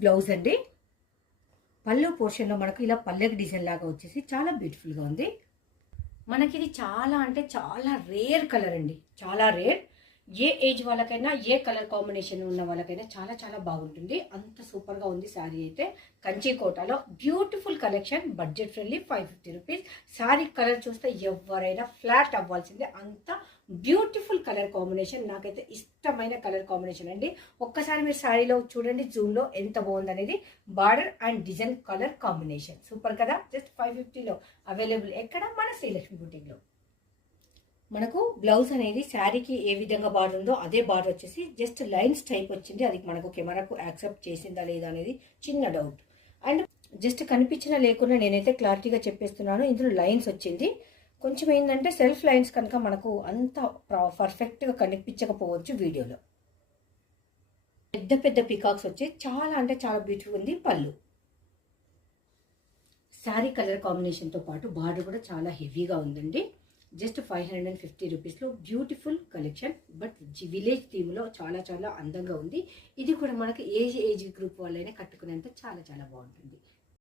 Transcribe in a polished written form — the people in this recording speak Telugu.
బ్లౌజ్ అండి. పళ్ళు పోర్షన్లో మనకు ఇలా పల్లెకి డిజైన్ లాగా వచ్చేసి చాలా బ్యూటిఫుల్గా ఉంది. మనకి ఇది చాలా అంటే చాలా రేర్ కలర్ అండి, చాలా రేర్. ఏ ఏజ్ వాళ్ళకైనా ఏ కలర్ కాంబినేషన్ ఉన్న వాళ్ళకైనా చాలా చాలా బాగుంటుంది. అంత సూపర్గా ఉంది శారీ అయితే. కంచి కోటాలో beautiful collection, budget friendly, 550 rupees. Sari colour చూస్తే ఎవరైనా ఫ్లాట్ అవ్వాల్సిందే, అంత బ్యూటిఫుల్ కలర్ కాంబినేషన్. నాకైతే ఇష్టమైన కలర్ కాంబినేషన్ అండి. ఒక్కసారి మీరు శారీలో చూడండి, జూమ్లో ఎంత బాగుంది అనేది. Border and design colour combination super కదా. జస్ట్ 550లో అవైలబుల్ ఎక్కడ? మన శ్రీలక్ష్మి బుటీక్లో. మనకు బ్లౌజ్ అనేది శారీకి ఏ విధంగా బార్డర్ ఉందో అదే బార్డర్ వచ్చేసి జస్ట్ లైన్స్ టైప్ వచ్చింది. అది మనకు కెమెరాకు యాక్సెప్ట్ చేసిందా లేదా అనేది చిన్న డౌట్. అండ్ జస్ట్ కనిపించినా లేకుండా నేనైతే క్లారిటీగా చెప్పేస్తున్నాను, ఇందులో లైన్స్ వచ్చింది. కొంచెం ఏంటంటే సెల్ఫ్ లైన్స్ కనుక మనకు అంత పర్ఫెక్ట్గా కనిపించకపోవచ్చు వీడియోలో. పెద్ద పెద్ద పికాక్స్ వచ్చి చాలా అంటే చాలా బ్యూటిఫుల్ ఉంది. పళ్ళు శారీ కలర్ కాంబినేషన్తో పాటు బార్డర్ కూడా చాలా హెవీగా ఉందండి. జస్ట్ 550 రూపీస్లో బ్యూటిఫుల్ కలెక్షన్. బట్ విలేజ్ థీమ్లో చాలా చాలా అందంగా ఉంది. ఇది కూడా మనకి ఏజ్ గ్రూప్ వాళ్ళైనా కట్టుకునేంత చాలా చాలా బాగుంటుంది.